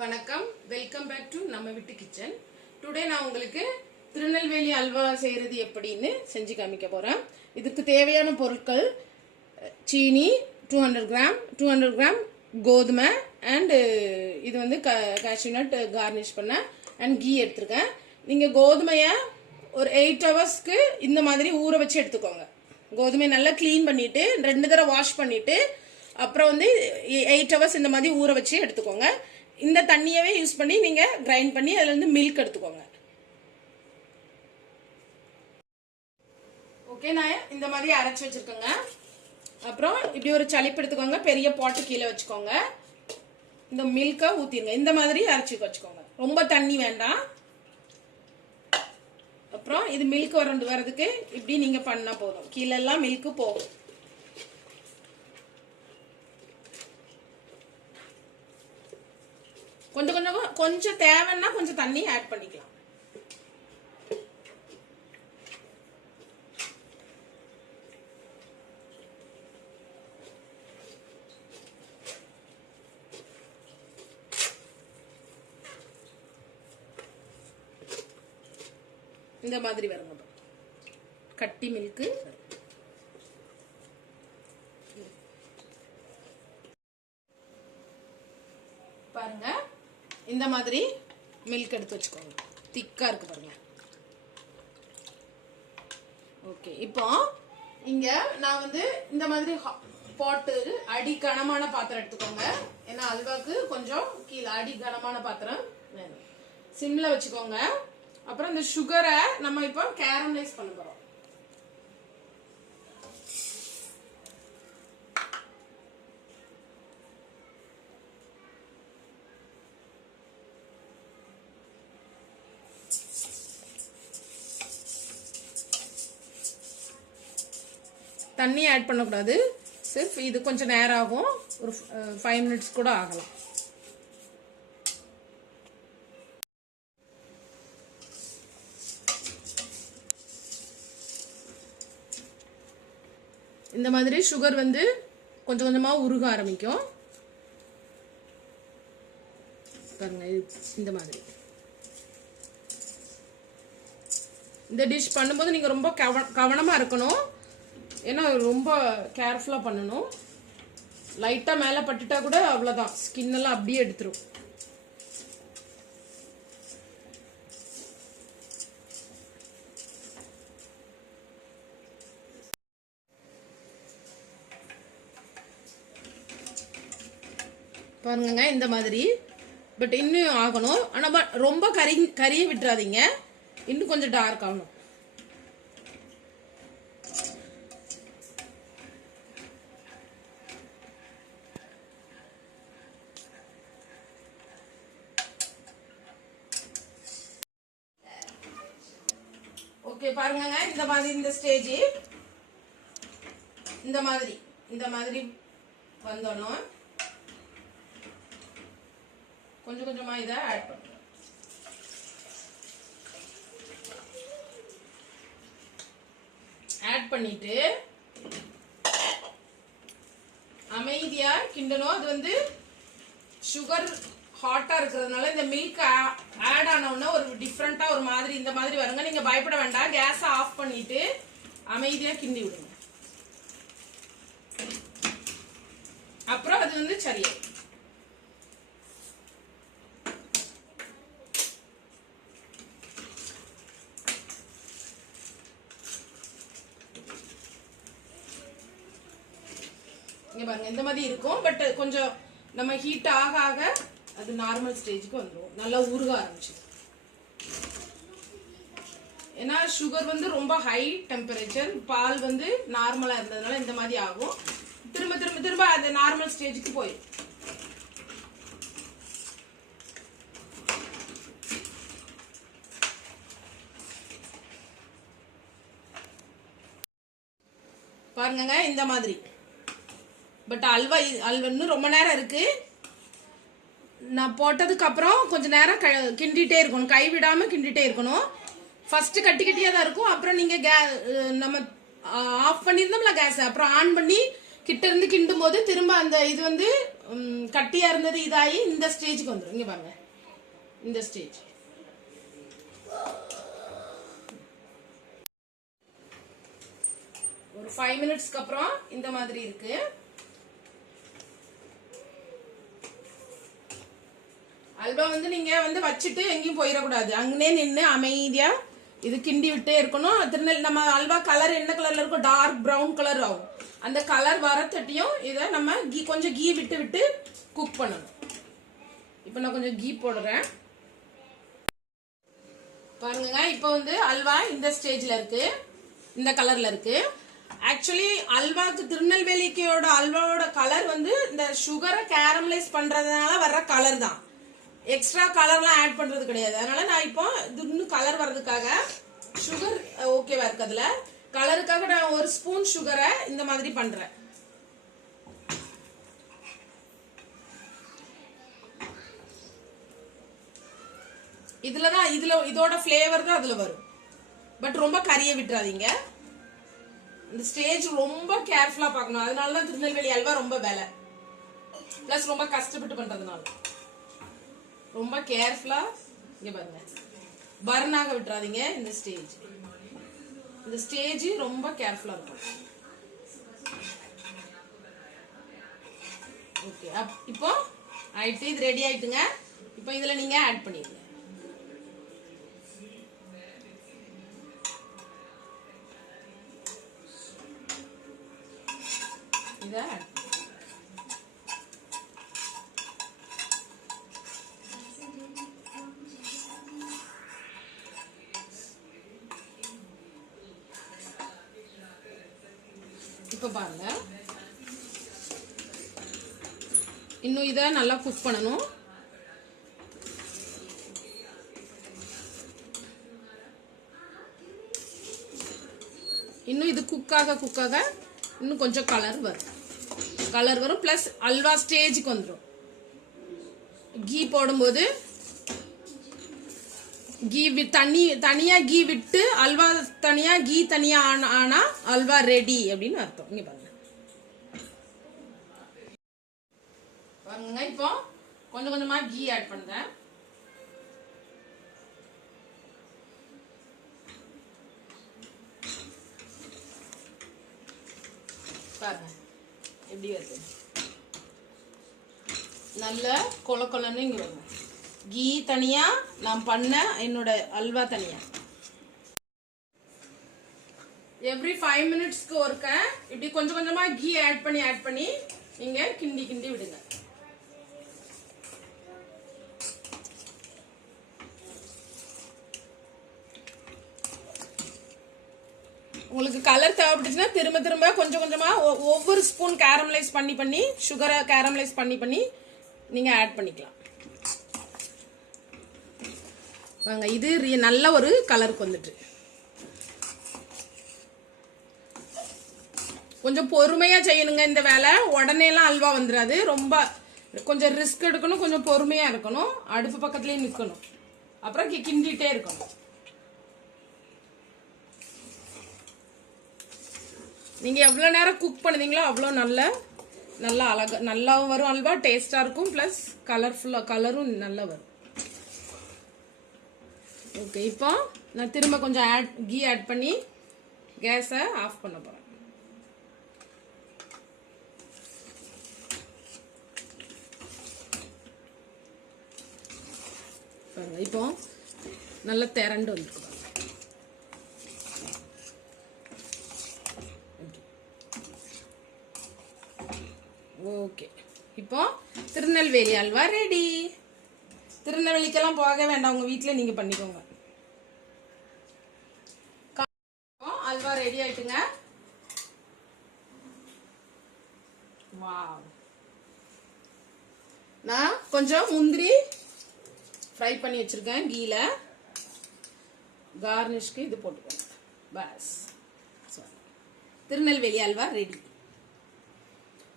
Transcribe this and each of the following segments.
வணக்கம். Welcome back to நம்ம வீட்டு கிச்சன் டுடே நான் உங்களுக்கு திருநெல்வேலி அல்வா செய்கிறது எப்படின்னு செஞ்சு காமிக்க போகிறேன் இதுக்கு தேவையான பொருட்கள் சீனி two hundred gram two hundred gram கோதுமை அண்டு இது வந்து க காஷ்யூநட் கார்னிஷ் பண்ண அண்ட் கீ எடுத்திருக்கேன். நீங்கள் கோதுமையை ஒரு எயிட் ஹவர்ஸ்க்கு இந்த மாதிரி ஊற வச்சு எடுத்துக்கோங்க. கோதுமையை நல்லா க்ளீன் பண்ணிவிட்டு ரெண்டு தடவை வாஷ் பண்ணிவிட்டு அப்புறம் வந்து எயிட் ஹவர்ஸ் இந்த மாதிரி ஊற வச்சு எடுத்துக்கோங்க. இந்த தண்ணியவே யூஸ் பண்ணி நீங்க கிரைண்ட் பண்ணி அதுல இருந்து மில்க் எடுத்துக்கோங்க. ஓகே நான் இந்த மாதிரி அரைச்சு வச்சிருக்கோங்க. அப்புறம் இப்படி ஒரு சளிப்பு எடுத்துக்கோங்க. பெரிய பாட்டு கீழே வச்சுக்கோங்க. இந்த மில்கை ஊத்திருங்க. இந்த மாதிரி அரைச்சி வச்சுக்கோங்க. ரொம்ப தண்ணி வேண்டாம். அப்புறம் இது மில்க் வரண்டு வர்றதுக்கு இப்படி நீங்க பண்ணா போதும். கீழே எல்லாம் மில்க் போகும். கொஞ்சம் கொஞ்சம் கொஞ்சம் தேவைன்னா கொஞ்சம் தண்ணி ஆட் பண்ணிக்கலாம். இந்த மாதிரி வருங்க கட்டி மில்க்கு பாருங்க இந்த மாதிரி மில்க் எடுத்து வச்சுக்கோங்க. திக்காக இருக்குது பாருங்க. ஓகே இப்போ இங்கே நான் வந்து இந்த மாதிரி பாட்டு அடி கனமான பாத்திரம் எடுத்துக்கோங்க. ஏன்னா அல்வாக்கு கொஞ்சம் கீழே அடி கனமான பாத்திரம் வேணும். சிம்மில் வச்சுக்கோங்க. அப்புறம் இந்த சுகரை நம்ம இப்போ கேரமலைஸ் பண்ண போகிறோம் தண்ணி ஆட் பண்ணக்கூடாது. சிர்ஃப் இது கொஞ்சம் நேரம் ஆகும் ஒரு ஃபைவ் மினிட்ஸ் கூட ஆகலாம். இந்த மாதிரி சுகர் வந்து கொஞ்சம் கொஞ்சமாக உருக ஆரம்பிக்கும். பாருங்க இந்த மாதிரி. இந்த டிஷ் பண்ணும்போது நீங்கள் ரொம்ப கவ- கவனமாக இருக்கணும். ஏன்னா ரொம்ப கேர்ஃபுல்லாக பண்ணணும். லைட்டாக மேலே பட்டுட்டா கூட அவ்வளோதான் ஸ்கின் எல்லாம் அப்படியே எடுத்துரும். பாருங்கங்க இந்த மாதிரி. பட் இன்னும் ஆகணும். ஆனால் ரொம்ப கறி கறியை விட்டுறாதீங்க. இன்னும் கொஞ்சம் டார்க் ஆகணும் ஓகே பாருங்கங்க இந்த மாதிரி இந்த ஸ்டேஜ் இந்த மாதிரி இந்த மாதிரி வந்தோம் கொஞ்சம் கொஞ்சமா இதை ஆட் பண்ணுறோம் ஆட் பண்ணிட்டு அமைதியா கிண்டணும். அது வந்து சுகர் ஹாட்டா இருக்கிறதுனால இந்த மில்க் ஆட் ஆனவுடனே ஒரு டிஃப்ரெண்ட்டாக ஒரு மாதிரி இந்த மாதிரி வருங்க. நீங்க பயப்பட வேண்டாம். கேஸை ஆஃப் பண்ணிட்டு அமைதியா கிண்டி விடுங்க. அப்புறம் அது வந்து சரியாயிடும். இங்க பாருங்க இந்த மாதிரி இருக்கும். பட் கொஞ்சம் நம்ம ஹீட் ஆக ஆக அது நார்மல் ஸ்டேஜுக்கு வந்துடும் நல்லா உருக ஆரம்பிச்சு ஏன்னா சுகர் வந்து ரொம்ப ஹை டெம்பரேச்சர் பால் வந்து நார்மலாக இருந்ததுனால இந்த மாதிரி ஆகும். திரும்ப திரும்ப திரும்ப அந்த நார்மல் ஸ்டேஜுக்கு போயிடும் பாருங்க இந்த மாதிரி. பட் அல்வா அல்வா இன்னும் ரொம்ப நேரம் இருக்கு. நான் போட்டதுக்கு அப்புறம் கொஞ்ச நேரம் க- கிண்டிட்டே இருக்கணும். கை விடாம கிண்டிட்டே இருக்கணும். ஃபர்ஸ்ட் கட்டி கட்டியா தான் இருக்கும். அப்புறம் நீங்க கே நம்ம ஆஃப் பண்ணியிருந்தோம்ல கேஸ் அப்புறம் ஆன் பண்ணி கிட்ட இருந்து கிண்டும் போது திரும்ப அந்த இது வந்து கட்டியாக கட்டியா இருந்தது இதாகி இந்த ஸ்டேஜுக்கு வந்துடும் இங்க பாருங்க. இந்த ஸ்டேஜ் ஒரு ஃபைவ் மினிட்ஸ்க்கு அப்புறம் இந்த மாதிரி இருக்கு. அல்வா வந்து நீங்க வந்து வச்சுட்டு எங்கேயும் போயிடக்கூடாது. அங்கனே நின்று அமைதியா இது கிண்டி விட்டே இருக்கணும். திருநெல் நம்ம அல்வா கலர் என்ன கலர்ல இருக்கும் டார்க் ப்ரௌன் கலர் ஆகும். அந்த கலர் வரத்தட்டியும் இதை நம்ம கீ கொஞ்சம் கீ விட்டு விட்டு குக் பண்ணணும். இப்போ நான் கொஞ்சம் கீ போடுறேன். பாருங்க இப்போ வந்து அல்வா இந்த ஸ்டேஜ்ல இருக்கு. இந்த கலர்ல இருக்கு. ஆக்சுவலி அல்வாக்கு திருநெல்வேலிக்கோட அல்வாவோட கலர் வந்து இந்த சுகரை கேரமலைஸ் பண்றதுனால வர்ற கலர் தான். எக்ஸ்ட்ரா கலர்லாம் ஆட் பண்றது கிடையாது. அதனால நான் இப்போ இது இன்னும் கலர் வர்றதுக்காக சுகர் ஓகேவா இருக்கு அதுல. கலருக்காக நான் ஒரு ஸ்பூன் சுகரை இந்த மாதிரி பண்றேன். இதுல தான் இதுல இதோட ஃப்ளேவர் தான் அதுல வரும். பட் ரொம்ப கறியை விட்டுறாதீங்க. இந்த ஸ்டேஜ் ரொம்ப கேர்ஃபுல்லாக பார்க்கணும். அதனால தான் திருநெல்வேலி அல்வா ரொம்ப விலை. ப்ளஸ் ரொம்ப கஷ்டப்பட்டு பண்ணுறதுனால ரொம்ப கேர்ஃபுல்லா இங்க பாருங்க. பர்னாக விட்டுறாதீங்க இந்த ஸ்டேஜ் இந்த ஸ்டேஜ் ரொம்ப கேர்ஃபுல்லா இருக்கும். ஓகே இப்போ ஆயிட்டு இது ரெடி ஆயிட்டுங்க. இப்போ இதுல நீங்க ஆட் பண்ணிடுங்க. இதை ஆட் இப்போ பாருங்க. இன்னும் இதை நல்லா குக் பண்ணணும். இன்னும் இது குக்காக குக்காக இன்னும் கொஞ்சம் கலர் வரும். கலர் வரும் ப்ளஸ் அல்வா ஸ்டேஜுக்கு வந்துடும் கீ போடும்போது கீ வி- தண்ணி தனியா கீ விட்டு அல்வா தனியா கீ தனியா ஆன- ஆனா அல்வா ரெடி அப்படின்னு அர்த்தம். இங்க பாருங்க. பாருங்க இப்போ கொஞ்சம் கொஞ்சமா கீ ஆட் பண்றேன். பாருங்க எப்படி வருது? நல்ல கொல கொலன்னு இங்க வரும் கீ தனியா நான் பண்ண என்னோட அல்வா தனியா. எவ்ரி ஃபைவ் மினிட்ஸ்க்கு ஒருக்க இப்படி கொஞ்சம் கொஞ்சமா கீ ஆட் பண்ணி ஆட் பண்ணி நீங்க கிண்டி கிண்டி விடுங்க. உங்களுக்கு கலர் தேவைப்பட்டுச்சுன்னா திரும்ப திரும்ப கொஞ்சம் கொஞ்சமா ஒவ்வொரு ஸ்பூன் கேரமலைஸ் பண்ணி பண்ணி சுகரை கேரமலைஸ் பண்ணி பண்ணி நீங்க ஆட் பண்ணிக்கலாம். வாங்க இது நல்ல ஒரு கலருக்கு வந்துட்டு. கொஞ்சம் பொறுமையா செய்யணுங்க இந்த வேலை. உடனே எல்லாம் அல்வா வந்துடாது ரொம்ப கொஞ்சம் ரிஸ்க் எடுக்கணும் கொஞ்சம் பொறுமையா இருக்கணும். அடுப்பு பக்கத்துலேயே நிக்கணும். அப்புறம் கி- கிண்டிட்டே இருக்கணும். நீங்க எவ்வளவு நேரம் குக் பண்ணுவீங்களோ அவ்வளோ நல்ல நல்லா அழகா நல்லாவும் வரும் அல்வா. டேஸ்டா இருக்கும். ப்ளஸ் கலர்ஃபுல்லா கலரும் நல்லா வரும். ஓகே இப்போ நான் திரும்ப கொஞ்சம் ஆட் கீ ஆட் பண்ணி கேஸை ஆஃப் பண்ண போகிறேன் பாருங்க இப்போ நல்லா திரண்டு வந்துருக்கு ஓகே இப்போ திருநெல்வேலி அல்வா ரெடி திருநெல்வேலிக்கெல்லாம் போக வேண்டாம் உங்க வீட்டில் நீங்க பண்ணிக்கோங்க கா- அல்வா ரெடி ஆயிட்டுங்க வாவ் நான் கொஞ்சம் முந்திரி ஃப்ரை பண்ணி வச்சிருக்கேன் கீல கார்னிஷ்க்கு இது போட்டுக்கோங்க. பஸ். திருநெல்வேலி அல்வா ரெடி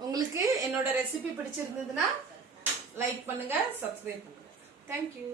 உங்களுக்கு என்னோட ரெசிபி பிடிச்சிருந்ததுன்னா லைக் பண்ணுங்க சப்ஸ்கிரைப் பண்ணுங்க. தேங்க்யூ